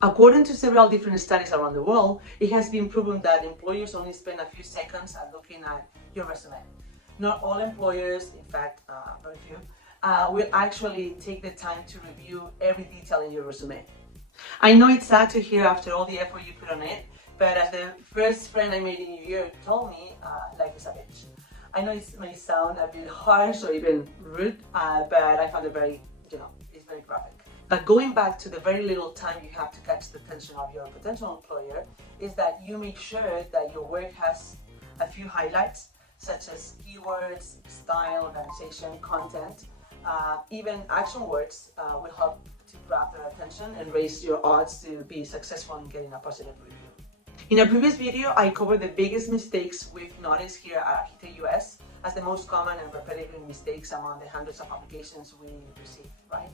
According to several different studies around the world, it has been proven that employers only spend a few seconds at looking at your resume. Not all employers, in fact, very few, will actually take the time to review every detail in your resume. I know it's sad to hear after all the effort you put on it, but as the first friend I made in New York told me, life is a bitch. I know it may sound a bit harsh or even rude, but I found it very, it's very graphic. But going back to the very little time you have to catch the attention of your potential employer is that you make sure that your work has a few highlights, such as keywords, style, organization, content, even action words will help to grab their attention and raise your odds to be successful in getting a positive review. In a previous video, I covered the biggest mistakes we've noticed here at Architect-US as the most common and repetitive mistakes among the hundreds of applications we receive, right?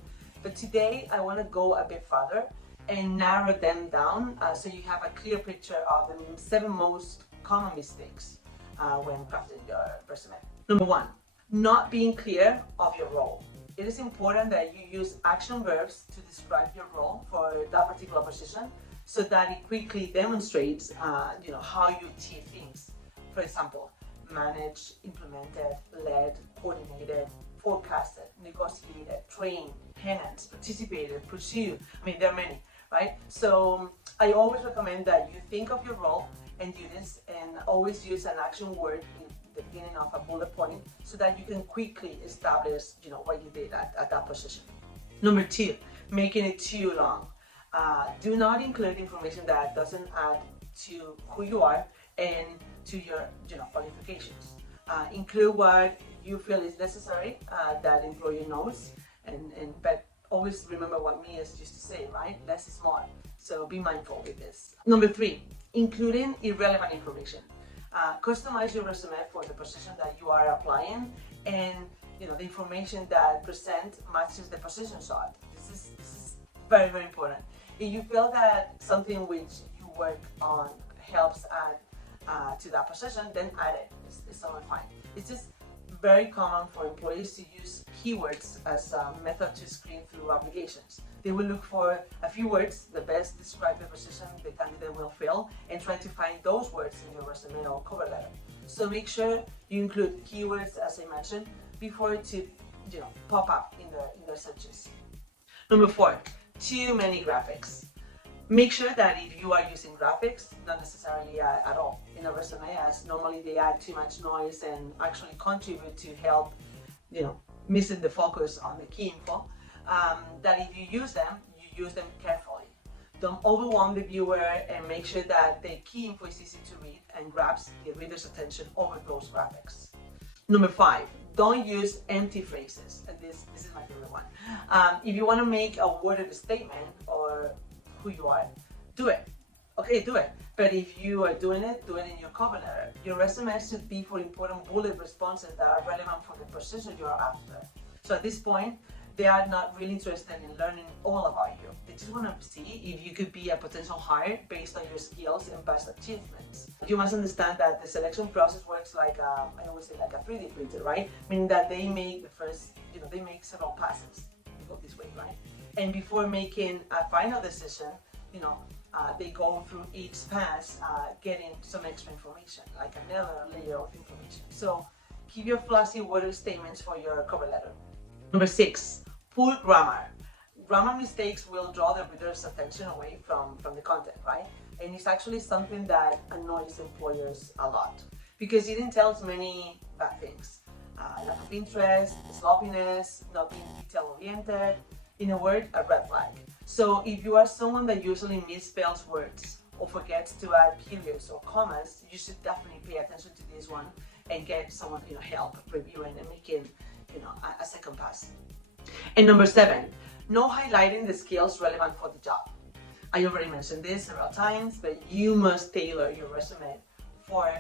But today, I want to go a bit further and narrow them down so you have a clear picture of the 7 most common mistakes when crafting your resume. Number 1, not being clear of your role. It is important that you use action verbs to describe your role for that particular position so that it quickly demonstrates how you achieve things. For example, managed, implemented, led, coordinated, forecasted, negotiated, trained, enhanced, participated, pursued. I mean, there are many, right? So I always recommend that you think of your role and duties and always use an action word in the beginning of a bullet point so that you can quickly establish what you did at that position. Number 2, making it too long. Do not include information that doesn't add to who you are and to your qualifications. Include what you feel is necessary that the employer knows, but always remember what Mia used to say, right? Less is more. So be mindful with this. Number 3, including irrelevant information. Customize your resume for the position that you are applying, and the information that present matches the position sought. This is very, very important. If you feel that something which you work on helps add to that position, then add it. It's totally fine. It's just very common for employees to use keywords as a method to screen through applications. They will look for a few words that best describe the position the candidate will fill and try to find those words in your resume or cover letter. So make sure you include keywords, as I mentioned, before to pop up in their searches. Number 4, too many graphics. Make sure that if you are using graphics, not necessarily at all in a resume, as normally they add too much noise and actually contribute to help, missing the focus on the key info, that if you use them carefully. Don't overwhelm the viewer and make sure that the key info is easy to read and grabs the reader's attention over those graphics. Number 5, don't use empty phrases. And this is my favorite one. If you want to make a worded statement or who you are, do it. Okay, do it. But if you are doing it, do it in your cover letter. Your resume should be for important bullet responses that are relevant for the position you are after. So at this point, they are not really interested in learning all about you. They just want to see if you could be a potential hire based on your skills and past achievements. You must understand that the selection process works like I always say, like a 3D printer, right? Meaning that they make they make several passes. They go this way, right? And before making a final decision, they go through each pass, getting some extra information, like another layer of information. So keep your flashy worded statements for your cover letter. Number 6, poor grammar. Grammar mistakes will draw the reader's attention away from the content, right? And it's actually something that annoys employers a lot because it entails many bad things. Lack of interest, sloppiness, not being detail-oriented. In a word, a red flag. So if you are someone that usually misspells words or forgets to add periods or commas, you should definitely pay attention to this one and get someone help reviewing and making a second pass. And number 7, no highlighting the skills relevant for the job. I already mentioned this several times, but you must tailor your resume for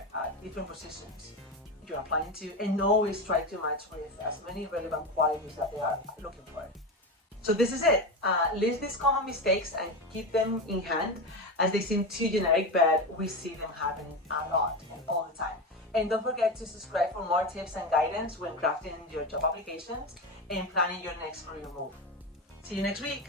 different positions you're applying to, and always try to match with as many relevant qualities that they are looking for. So this is it. List these common mistakes and keep them in hand, as they seem too generic, but we see them happening a lot and all the time. And don't forget to subscribe for more tips and guidance when crafting your job applications and planning your next career move. See you next week.